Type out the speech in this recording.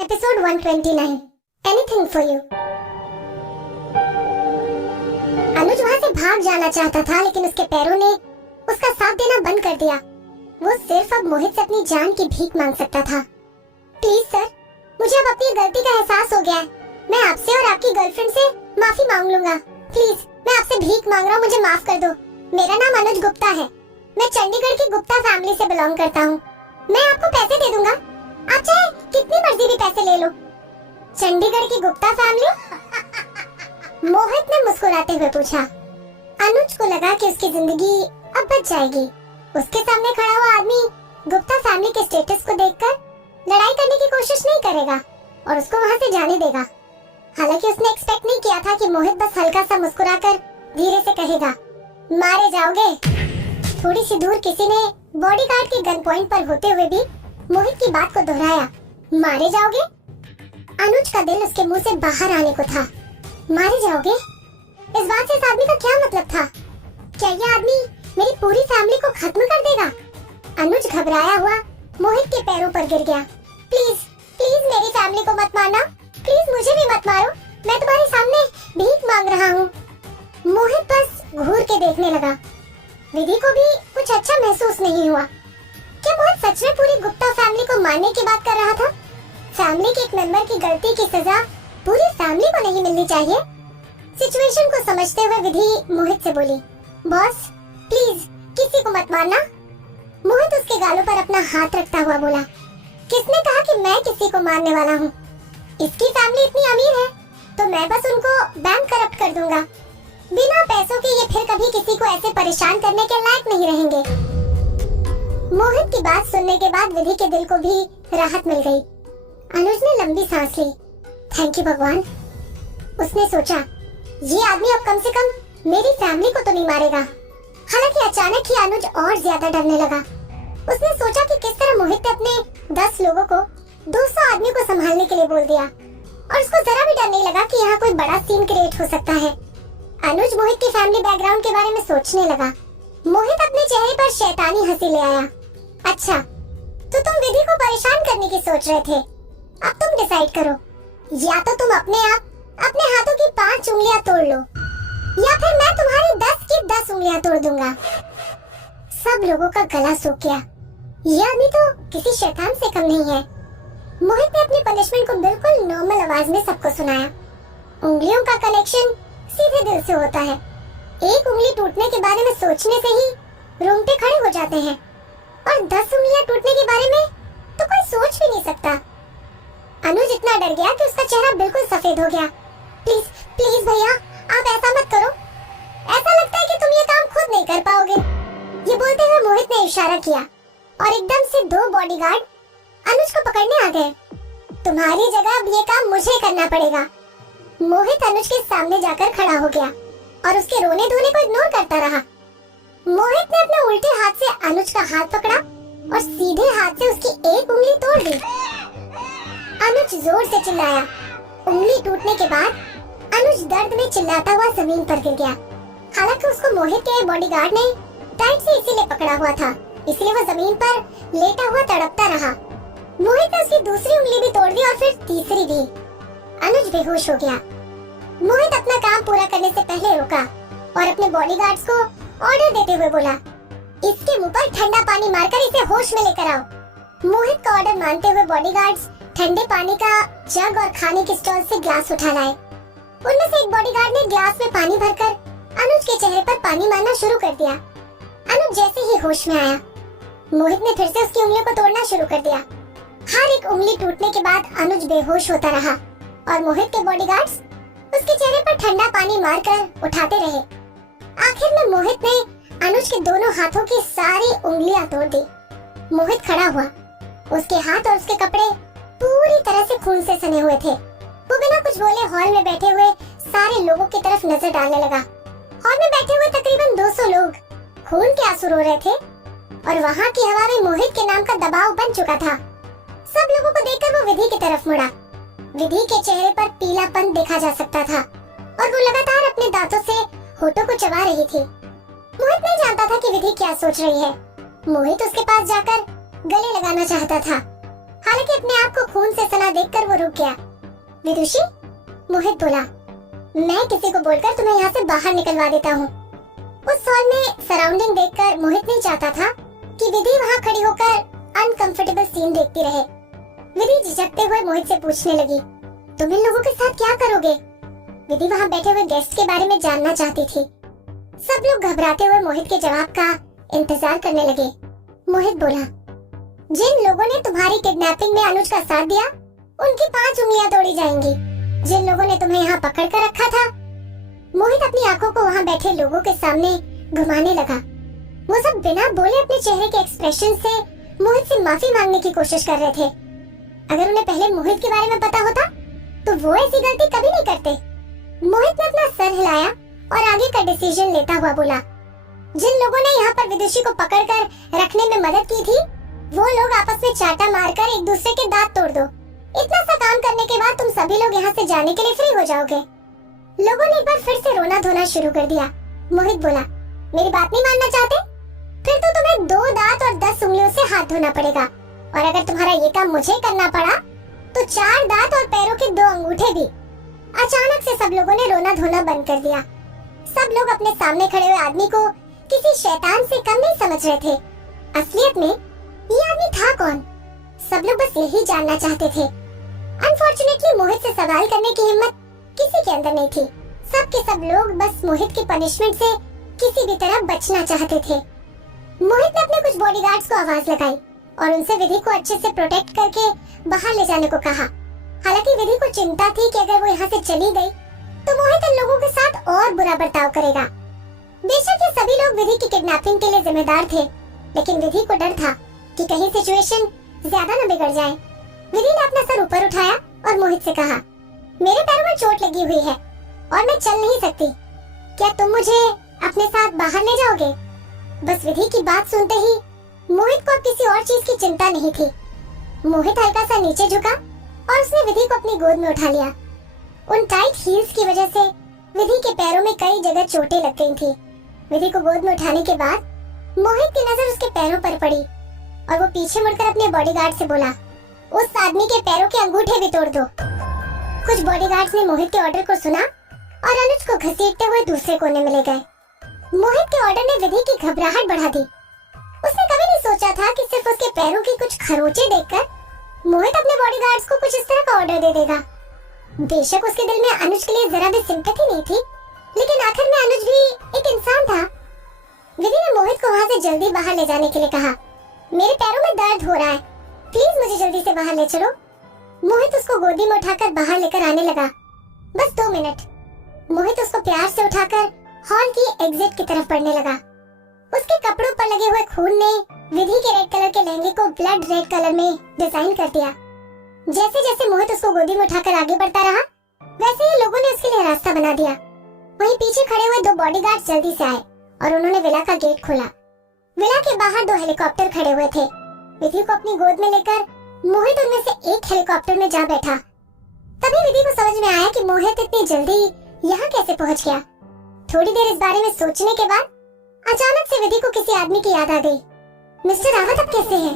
Episode 129 anything for you. Anuj वहाँ से भाग जाना चाहता था, लेकिन उसके पैरों ने उसका साथ देना बंद कर दिया। वो सिर्फ अब मोहित से अपनी जान की भीख मांग सकता था। प्लीज सर, मुझे अब अपनी गलती का एहसास हो गया है। मैं आपसे और आपकी गर्लफ्रेंड से माफी मांग लूंगा। प्लीज, मैं आपसे भीख मांग रहा हूँ, मुझे माफ कर दो। मेरा नाम अनुज गुप्ता है। मैं चंडीगढ़ की गुप्ता फैमिली से बिलोंग करता हूँ। मैं आपको पैसे दे दूंगा, आप चाहे कितनी मर्जी भी पैसे ले लो। चंडीगढ़ की गुप्ता फैमिली? मोहित ने मुस्कुराते हुए पूछा। अनुज को लगा कि उसकी जिंदगी अब बच जाएगी। उसके सामने खड़ा हुआ आदमी गुप्ता फैमिली के स्टेटस को देखकर लड़ाई करने की कोशिश नहीं करेगा और उसको वहाँ से जाने देगा। हालांकि उसने एक्सपेक्ट नहीं किया था कि मोहित बस हल्का सा मुस्कुराकर धीरे से कहेगा, मारे जाओगे। थोड़ी सी दूर किसी ने बॉडीगार्ड के गन पॉइंट पर होते हुए भी मोहित की बात को दोहराया, मारे जाओगे। अनुज का दिल उसके मुंह से बाहर आने को था। मारे जाओगे? इस बात से इस आदमी का क्या मतलब था? क्या यह आदमी मेरी पूरी फैमिली को खत्म कर देगा? अनुज घबराया हुआ मोहित के पैरों पर गिर गया। प्लीज प्लीज मेरी फैमिली को मत मारना, प्लीज मुझे भी मत मारो, मैं तुम्हारे सामने भीख मांग रहा हूँ। मोहित बस घूर के देखने लगा। विधि को भी कुछ अच्छा महसूस नहीं हुआ। क्या मोहित सच में पूरी गुप्ता फैमिली को मारने की बात कर रहा था? फैमिली के एक मेंबर की गलती की सजा पूरी फैमिली को नहीं मिलनी चाहिए। सिचुएशन को समझते हुए विधि मोहित से बोली, बॉस प्लीज किसी को मत मारना। मोहित उसके गालों पर अपना हाथ रखता हुआ बोला, किसने कहा कि मैं किसी को मारने वाला हूँ? इसकी फैमिली इतनी अमीर है तो मैं बस उनको बैंक करप्ट कर दूंगा। बिना पैसों के ये फिर कभी किसी को ऐसे परेशान करने के लायक नहीं रहेंगे। मोहित की बात सुनने के बाद विधि के दिल को भी राहत मिल गई। अनुज ने लंबी सांस ली। थैंक यू भगवान। उसने सोचा, ये आदमी अब कम से कम मेरी फैमिली को तो नहीं मारेगा। हालांकि अचानक ही अनुज और ज्यादा डरने लगा। उसने सोचा कि किस तरह मोहित ने अपने 10 लोगों को 200 आदमी को संभालने के लिए बोल दिया और उसको जरा भी डर नहीं लगा कि यहाँ कोई बड़ा सीन क्रिएट हो सकता है। अनुज मोहित की फैमिली बैकग्राउंड के बारे में सोचने लगा। मोहित अपने चेहरे पर शैतानी हंसी ले आया। अच्छा, तो तुम विधि को परेशान करने की सोच रहे थे। अब तुम डिसाइड करो, या तो तुम अपने आप अपने हाथों की 5 उंगलियां तोड़ लो, या फिर मैं तुम्हारी 10 की 10 उंगलियां तोड़ दूंगा। सब लोगों का गला सूख गया। यह आदमी तो किसी शैतान से कम नहीं है। मोहित ने अपनी पनिशमेंट को बिल्कुल नॉर्मल आवाज में सबको सुनाया। उंगलियों का कनेक्शन सीधे दिल से होता है। एक उंगली टूटने के बारे में सोचने से ही रोंगटे खड़े हो जाते हैं और 10 उंगलियां टूटने के बारे में तो कोई सोच भी नहीं सकता। अनुज इतना डर गया कि उसका चेहरा बिल्कुल सफेद हो गया। प्लीज प्लीज भैया, आप ऐसा मत करो। ऐसा लगता है कि तुम ये काम खुद नहीं कर पाओगे। ये बोलते हुए मोहित ने इशारा किया और एकदम से 2 बॉडीगार्ड अनुज को पकड़ने आ गए। तुम्हारी जगह अब ये काम मुझे करना पड़ेगा। मोहित अनुज के सामने जाकर खड़ा हो गया और उसके रोने धोने को इग्नोर करता रहा। मोहित ने अपने उल्टे हाथ से अनुज का हाथ पकड़ा और सीधे हाथ से उसकी एक उंगली तोड़ दी। अनुज जोर से चिल्लाया। उंगली टूटने के बाद अनुज दर्द में चिल्लाता हुआ जमीन पर गिर गया। हालांकि उसको मोहित के बॉडीगार्ड ने टाइट से इसीलिए पकड़ा हुआ था, इसलिए वो जमीन पर लेटा हुआ तड़पता रहा। मोहित ने उसकी दूसरी उंगली भी तोड़ दी और फिर तीसरी भी। अनुज बेहोश हो गया। मोहित अपना काम पूरा करने से पहले रुका और अपने बॉडीगार्ड्स को ऑर्डर देते हुए बोला, इसके मुंह पर ठंडा पानी मारकर इसे होश में लेकर आओ। मोहित का ऑर्डर मानते हुए बॉडीगार्ड्स ठंडे पानी का जग और खाने के स्टॉल से ग्लास उठा लाए। उनमें से एक बॉडीगार्ड ने ग्लास में पानी भरकर अनुज के चेहरे पर पानी मारना शुरू कर दिया। अनुज जैसे ही होश में आया, मोहित ने फिर से उसकी उंगलियों को तोड़ना शुरू कर दिया। हर एक उंगली टूटने के बाद अनुज बेहोश होता रहा और मोहित के बॉडीगार्ड्स उसके चेहरे पर ठंडा पानी मारकर उठाते रहे। आखिर में मोहित ने अनुज के दोनों हाथों की सारी उंगलियां तोड़ दी। मोहित खड़ा हुआ। उसके हाथ और उसके कपड़े पूरी तरह से खून से सने हुए थे। वो बिना कुछ बोले हॉल में बैठे हुए सारे लोगों की तरफ नजर डालने लगा। हॉल में बैठे हुए तकरीबन 200 लोग खून के आंसू रो रहे थे और वहाँ की हवा में मोहित के नाम का दबाव बन चुका था। सब लोगों को देखकर वो विधि की तरफ मुड़ा। विधि के चेहरे पर पीलापन देखा जा सकता था और वो लगातार अपने दांतों से होठों को चबा रही थी। मोहित नहीं जानता था कि विधि क्या सोच रही है। मोहित उसके पास जाकर गले लगाना चाहता था, हालांकि अपने आप को खून से सना देखकर वो रुक गया। विदुषी, मोहित बोला, मैं किसी को बोलकर तुम्हें यहाँ से बाहर निकलवा देता हूँ। उस हॉल में सराउंडिंग देखकर मोहित नहीं चाहता था कि विधि वहाँ खड़ी होकर अनकंफर्टेबल सीन देखती रहे। विधि झिझकते हुए मोहित से पूछने लगी, तुम इन लोगों के साथ क्या करोगे? विधि वहाँ बैठे हुए गेस्ट के बारे में जानना चाहती थी। सब लोग घबराते हुए मोहित के जवाब का इंतजार करने लगे। मोहित बोला, जिन लोगों ने तुम्हारी किडनैपिंग में अनुज का साथ दिया, उनकी 5 उंगलियां तोड़ी जाएंगी। जिन लोगों ने तुम्हें यहाँ पकड़ कर रखा था। मोहित अपनी आंखों को वहाँ बैठे लोगों के सामने घुमाने लगा। वो सब बिना बोले अपने चेहरे के एक्सप्रेशन से मोहित से माफी मांगने की कोशिश कर रहे थे। अगर उन्हें पहले मोहित के बारे में पता होता तो वो ऐसी गलती कभी नहीं करते। मोहित ने अपना सर हिलाया और आगे का डिसीजन लेता हुआ बोला, जिन लोगों ने यहाँ पर विदुषी को पकड़कर रखने में मदद की थी, वो लोग आपस में चाटा मारकर एक दूसरे के दांत तोड़ दो। इतना सा काम करने के बाद तुम सभी लोग यहाँ से जाने के लिए फ्री हो जाओगे। लोगों ने एक बार फिर से रोना धोना शुरू कर दिया। मोहित बोला, मेरी बात नहीं मानना चाहते? फिर तो तुम्हें 2 दांत और 10 उंगलियों से हाथ धोना पड़ेगा, और अगर तुम्हारा ये काम मुझे करना पड़ा तो 4 दांत और पैरों के 2 अंगूठे भी। अचानक से सब लोगों ने रोना धोना बंद कर दिया। सब लोग अपने सामने खड़े हुए आदमी को किसी शैतान से कम नहीं समझ रहे थे। असलियत में ये आदमी था कौन? सब लोग बस यही जानना चाहते थे। अनफॉर्चुनेटली मोहित से सवाल करने की हिम्मत किसी के अंदर नहीं थी। सब के सब लोग बस मोहित की पनिशमेंट से किसी भी तरह बचना चाहते थे। मोहित ने अपने कुछ बॉडीगार्ड्स को आवाज लगाई और उनसे विधि को अच्छे से प्रोटेक्ट करके बाहर ले जाने को कहा। हालांकि विधि को चिंता थी कि अगर वो यहाँ से चली गई तो मोहित इन लोगों के साथ और बुरा बर्ताव करेगा। बेशक ये सभी लोग विधि की किडनैपिंग के लिए जिम्मेदार थे, लेकिन विधि को डर था कि कहीं सिचुएशन ज्यादा न बिगड़ जाए। विधि ने अपना सर ऊपर उठाया और मोहित से कहा, मेरे पैरों में चोट लगी हुई है और मैं चल नहीं सकती। क्या तुम मुझे अपने साथ बाहर ले जाओगे? बस विधि की बात सुनते ही मोहित को अब किसी और चीज की चिंता नहीं थी। मोहित हल्का सा नीचे झुका और उसने विधि को अपनी गोद में उठा लिया। उन टाइट हील्स की वजह से विधि के पैरों में कई जगह चोटें लग गई थी। विधि को गोद में उठाने के बाद मोहित की नजर उसके पैरों पर पड़ी और वो पीछे मुड़कर अपने बॉडीगार्ड से बोला, उस आदमी के पैरों के अंगूठे भी तोड़ दो। कुछ बॉडीगार्ड्स ने मोहित के ऑर्डर को सुना और अनुज को घसीटते हुए दूसरे कोने में ले गए। मोहित के ऑर्डर ने विधि की घबराहट बढ़ा दी। उसने कभी नहीं सोचा था कि सिर्फ उसके पैरों की कुछ खरोंचे देखकर मोहित अपने बॉडीगार्ड्स को कुछ इस तरह का ऑर्डर दे देगा। बेशक उसके दिल में अनुज के लिए जरा भी सिंपैथी नहीं थी, लेकिन आखिर में अनुज भी एक इंसान था। विधि ने मोहित को वहाँ से जल्दी बाहर ले जाने के लिए कहा, मेरे पैरों में दर्द हो रहा है, प्लीज मुझे जल्दी से बाहर ले चलो। मोहित उसको गोदी में उठाकर बाहर लेकर आने लगा। बस 2 मिनट। मोहित उसको प्यार से उठाकर हॉल की एग्जिट की तरफ बढ़ने लगा। उसके कपड़ों पर लगे हुए खून ने विधि के रेड कलर के लहंगे को ब्लड रेड कलर में डिजाइन कर दिया। जैसे जैसे मोहित उसको गोदी में उठाकर आगे बढ़ता रहा, वैसे ही लोगों ने उसके लिए रास्ता बना दिया। वहीं पीछे खड़े हुए 2 बॉडीगार्ड्स जल्दी से आए और उन्होंने विला का गेट खोला। विला के बाहर 2 हेलीकॉप्टर खड़े हुए थे। विधि को अपनी गोद में लेकर मोहित उनमें से एक हेलीकॉप्टर में जा बैठा। तभी विधि को समझ में आया कि मोहित इतनी जल्दी यहाँ कैसे पहुँच गया। थोड़ी देर इस बारे में सोचने के बाद अचानक से विधि को किसी आदमी की याद आ गई। मिस्टर रावत अब कैसे हैं?